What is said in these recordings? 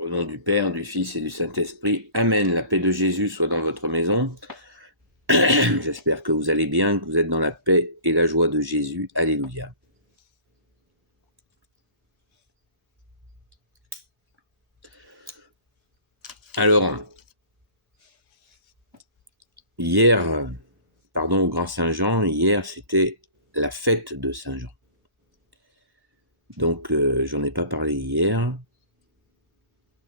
Au nom du Père, du Fils et du Saint-Esprit. Amen. La paix de Jésus soit dans votre maison. J'espère que vous allez bien, que vous êtes dans la paix et la joie de Jésus. Alléluia. Alors, au Grand Saint-Jean, hier c'était la fête de Saint-Jean. Donc, j'en ai pas parlé hier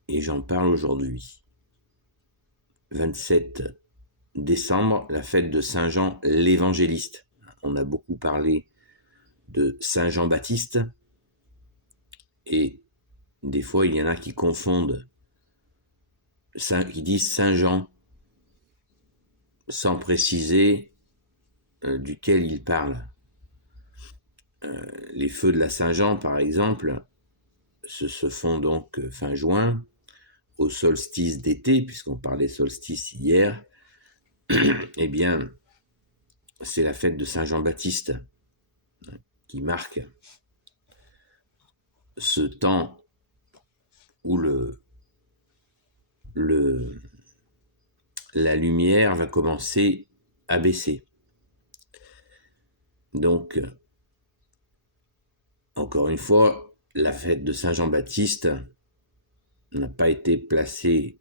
et j'en parle aujourd'hui. 27 décembre, la fête de Saint-Jean l'Évangéliste. On a beaucoup parlé de Saint-Jean-Baptiste et des fois il y en a qui confondent, qui disent Saint-Jean sans préciser duquel il parle. Les feux de la Saint-Jean, par exemple, se font donc fin juin, au solstice d'été, puisqu'on parlait solstice hier. Eh bien, c'est la fête de Saint-Jean-Baptiste qui marque ce temps où la lumière va commencer à baisser. Donc, encore une fois, la fête de Saint-Jean-Baptiste n'a pas été placée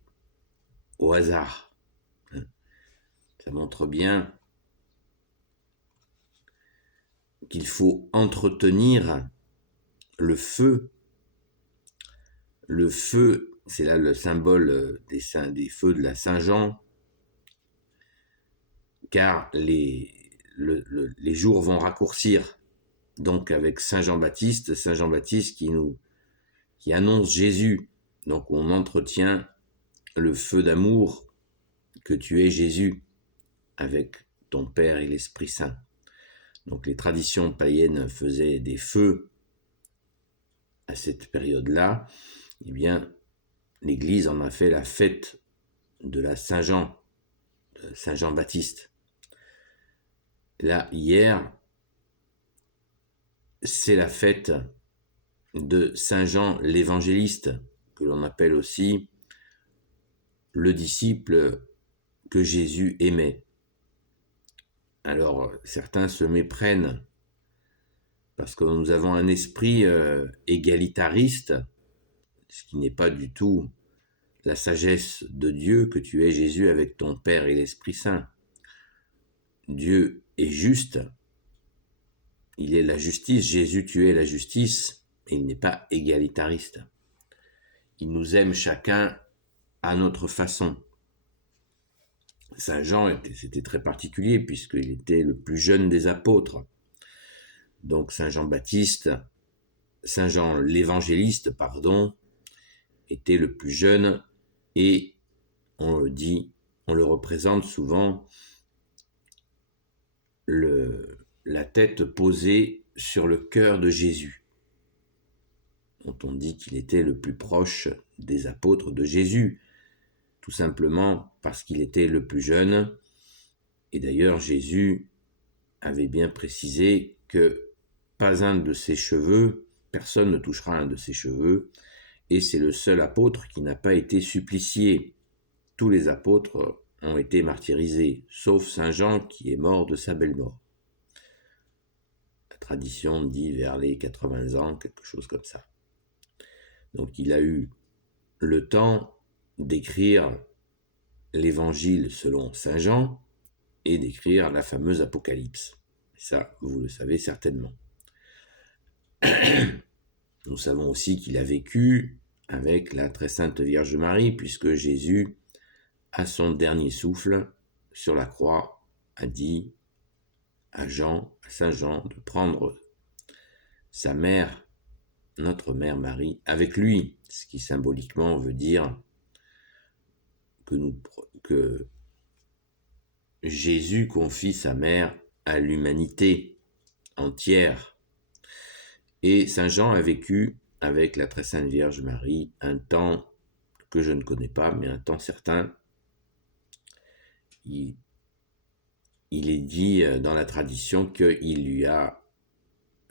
au hasard. Ça montre bien qu'il faut entretenir le feu. Le feu, c'est là le symbole des feux de la Saint-Jean, car les jours vont raccourcir. Donc avec Saint Jean-Baptiste qui annonce Jésus. Donc on entretient le feu d'amour que tu es Jésus avec ton Père et l'Esprit Saint. Donc les traditions païennes faisaient des feux à cette période-là. Eh bien, l'Église en a fait la fête de la Saint-Jean, de Saint Jean-Baptiste. Là, hier, c'est la fête de Saint Jean l'Évangéliste, que l'on appelle aussi le disciple que Jésus aimait. Alors, certains se méprennent parce que nous avons un esprit égalitariste, ce qui n'est pas du tout la sagesse de Dieu, que tu es Jésus avec ton Père et l'Esprit Saint. Dieu est juste, il est la justice, Jésus tu es la justice, et il n'est pas égalitariste. Il nous aime chacun à notre façon. Saint Jean, c'était très particulier puisqu'il était le plus jeune des apôtres. Donc Saint Jean-Baptiste, Saint Jean l'Évangéliste, était le plus jeune et on le représente souvent la tête posée sur le cœur de Jésus, dont on dit qu'il était le plus proche des apôtres de Jésus, tout simplement parce qu'il était le plus jeune. Et d'ailleurs, Jésus avait bien précisé que pas un de ses cheveux, personne ne touchera un de ses cheveux, et c'est le seul apôtre qui n'a pas été supplicié. Tous les apôtres ont été martyrisés, sauf Saint Jean qui est mort de sa belle mort. La tradition dit vers les 80 ans, quelque chose comme ça. Donc il a eu le temps d'écrire l'évangile selon Saint Jean et d'écrire la fameuse Apocalypse. Ça, vous le savez certainement. Nous savons aussi qu'il a vécu avec la très sainte Vierge Marie, puisque Jésus, à son dernier souffle, sur la croix, a dit à Saint Jean, de prendre sa mère, notre mère Marie, avec lui, ce qui symboliquement veut dire que Jésus confie sa mère à l'humanité entière. Et Saint Jean a vécu avec la très sainte Vierge Marie un temps que je ne connais pas, mais un temps certain. Il est dit dans la tradition qu'il lui a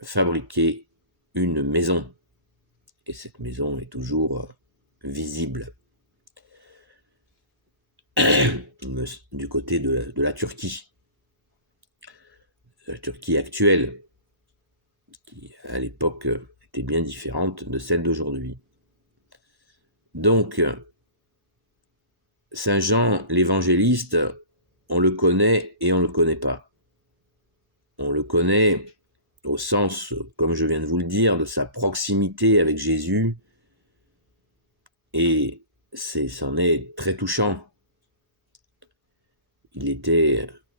fabriqué une maison. Et cette maison est toujours visible du côté de la Turquie actuelle, qui à l'époque était bien différente de celle d'aujourd'hui. Donc, Saint Jean l'évangéliste, on le connaît et on ne le connaît pas. On le connaît au sens, comme je viens de vous le dire, de sa proximité avec Jésus, et c'en est très touchant.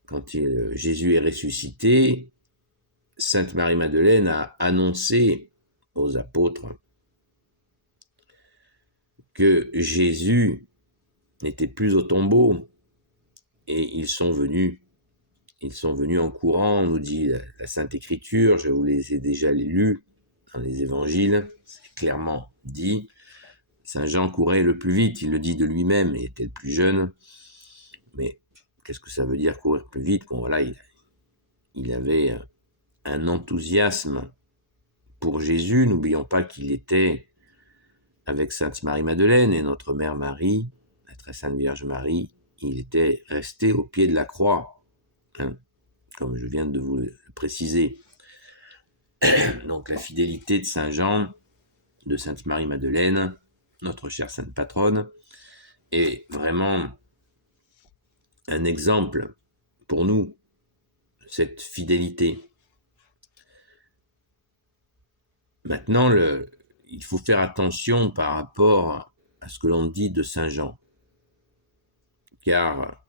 Quand Jésus est ressuscité, Sainte Marie-Madeleine a annoncé aux apôtres que Jésus n'était plus au tombeau, et ils sont venus en courant, nous dit la Sainte Écriture. Je vous les ai déjà lus dans les évangiles, c'est clairement dit. Saint Jean courait le plus vite, il le dit de lui-même, et était le plus jeune. Mais qu'est-ce que ça veut dire courir plus vite? Bon, voilà, il avait un enthousiasme pour Jésus. N'oublions pas qu'il était avec Sainte Marie-Madeleine et notre Mère Marie, la très Sainte Vierge Marie. Il était resté au pied de la croix, comme je viens de vous le préciser. Donc la fidélité de Saint Jean, de Sainte Marie-Madeleine, notre chère sainte patronne, est vraiment un exemple pour nous, cette fidélité. Maintenant, il faut faire attention par rapport à ce que l'on dit de Saint Jean, car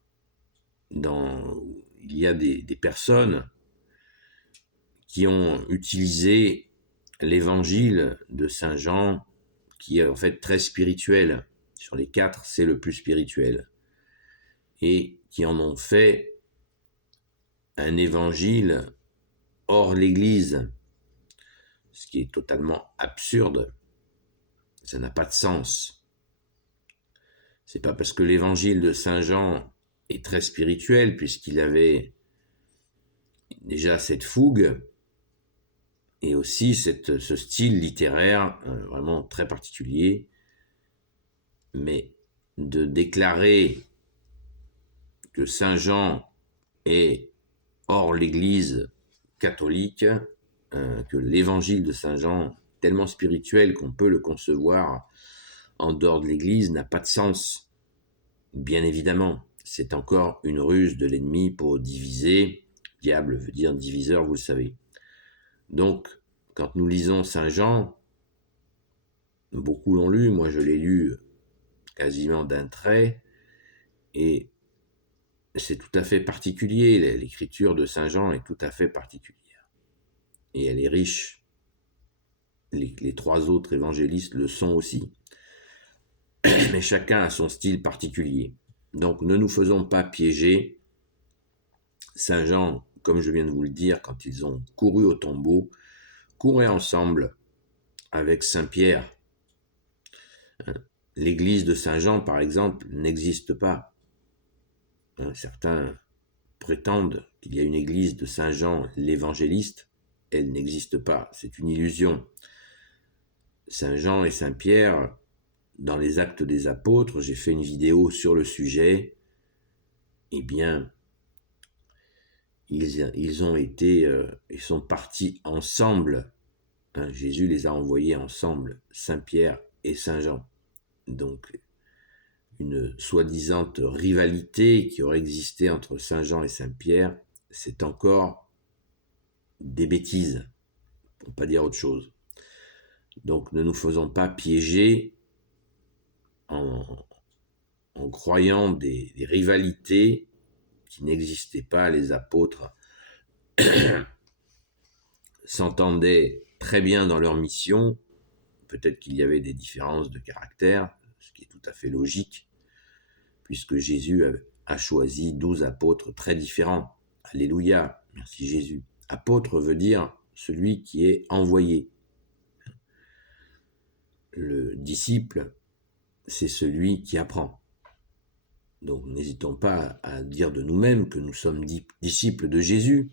il y a des personnes qui ont utilisé l'évangile de Saint Jean, qui est en fait très spirituel. Sur les 4, c'est le plus spirituel. Et qui en ont fait un évangile hors l'Église, ce qui est totalement absurde. Ça n'a pas de sens. C'est pas parce que l'évangile de Saint Jean est très spirituel, puisqu'il avait déjà cette fougue, et aussi ce style littéraire vraiment très particulier, mais de déclarer que Saint Jean est hors l'Église catholique, que l'évangile de Saint Jean, tellement spirituel qu'on peut le concevoir en dehors de l'Église, n'a pas de sens. Bien évidemment, c'est encore une ruse de l'ennemi pour diviser. Diable veut dire diviseur, vous le savez. Donc, quand nous lisons Saint Jean, beaucoup l'ont lu, moi je l'ai lu quasiment d'un trait, et c'est tout à fait particulier. L'écriture de Saint Jean est tout à fait particulière. Et elle est riche. Les 3 autres évangélistes le sont aussi. Mais chacun a son style particulier. Donc ne nous faisons pas piéger. Saint Jean, comme je viens de vous le dire, quand ils ont couru au tombeau, couraient ensemble avec Saint Pierre. L'église de Saint Jean, par exemple, n'existe pas. Certains prétendent qu'il y a une église de Saint Jean l'évangéliste. Elle n'existe pas, c'est une illusion. Saint Jean et Saint Pierre, dans les Actes des Apôtres, j'ai fait une vidéo sur le sujet, eh bien, ils sont partis ensemble. Jésus les a envoyés ensemble, Saint Pierre et Saint Jean. Donc, une soi-disant rivalité qui aurait existé entre Saint Jean et Saint Pierre, c'est encore des bêtises, pour ne pas dire autre chose. Donc ne nous faisons pas piéger en croyant des rivalités qui n'existaient pas. Les apôtres s'entendaient très bien dans leur mission. Peut-être qu'il y avait des différences de caractère, ce qui est tout à fait logique, puisque Jésus a choisi 12 apôtres très différents. Alléluia, merci Jésus. Apôtre veut dire celui qui est envoyé. Le disciple, c'est celui qui apprend. Donc n'hésitons pas à dire de nous-mêmes que nous sommes disciples de Jésus.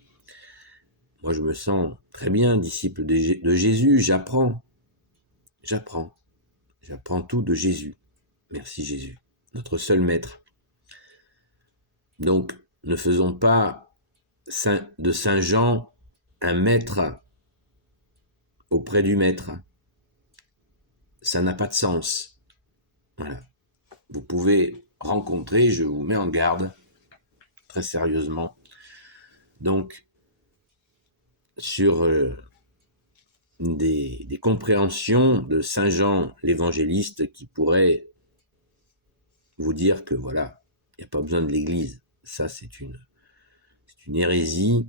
Moi je me sens très bien disciple de Jésus, j'apprends tout de Jésus. Merci Jésus, notre seul maître. Donc, ne faisons pas de Saint Jean un maître auprès du maître. Ça n'a pas de sens. Voilà. Vous pouvez rencontrer, je vous mets en garde, très sérieusement, donc, sur des compréhensions de Saint Jean l'évangéliste qui pourraient vous dire que voilà, il n'y a pas besoin de l'Église. Ça, c'est une hérésie,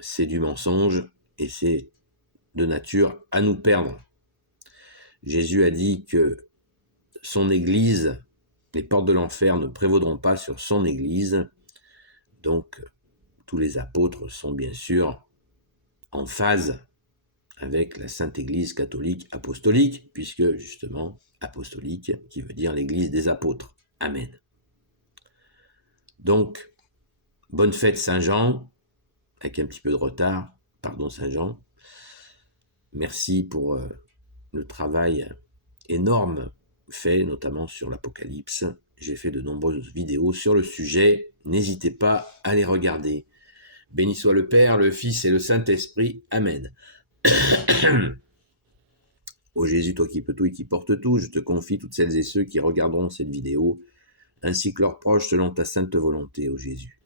c'est du mensonge et c'est de nature à nous perdre. Jésus a dit que son Église, les portes de l'enfer ne prévaudront pas sur son Église. Donc, tous les apôtres sont bien sûr en phase avec la Sainte Église catholique apostolique, puisque justement, apostolique, qui veut dire l'Église des apôtres. Amen. Donc, bonne fête Saint-Jean, avec un petit peu de retard, pardon Saint-Jean. Merci pour le travail énorme fait, notamment sur l'Apocalypse. J'ai fait de nombreuses vidéos sur le sujet, n'hésitez pas à les regarder. Béni soit le Père, le Fils et le Saint-Esprit. Amen. Ô Jésus, toi qui peux tout et qui portes tout, je te confie toutes celles et ceux qui regarderont cette vidéo, ainsi que leurs proches selon ta sainte volonté, ô Jésus.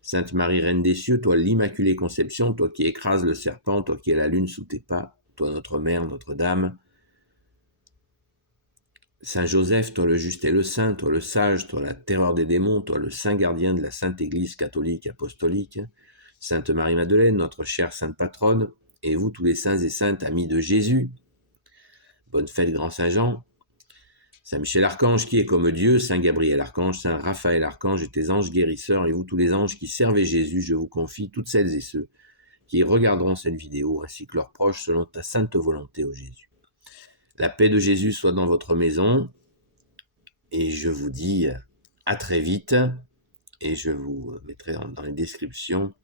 Sainte Marie, Reine des cieux, toi l'Immaculée Conception, toi qui écrases le serpent, toi qui as la lune sous tes pas, toi notre Mère, Notre-Dame. Saint Joseph, toi le juste et le saint, toi le sage, toi la terreur des démons, toi le saint gardien de la Sainte Église catholique apostolique. Sainte Marie-Madeleine, notre chère sainte patronne, et vous tous les saints et saintes amis de Jésus. Bonne fête, grand Saint-Jean. Saint Michel Archange qui est comme Dieu, Saint Gabriel Archange, Saint Raphaël Archange et tes anges guérisseurs, et vous tous les anges qui servez Jésus, je vous confie toutes celles et ceux qui regarderont cette vidéo, ainsi que leurs proches, selon ta sainte volonté, ô Jésus. La paix de Jésus soit dans votre maison, et je vous dis à très vite, et je vous mettrai dans les descriptions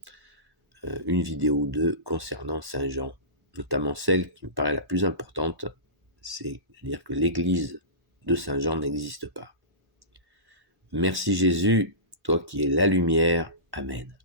une vidéo ou deux concernant Saint Jean, notamment celle qui me paraît la plus importante, c'est de dire que l'Église de Saint Jean n'existe pas. Merci Jésus, toi qui es la lumière. Amen.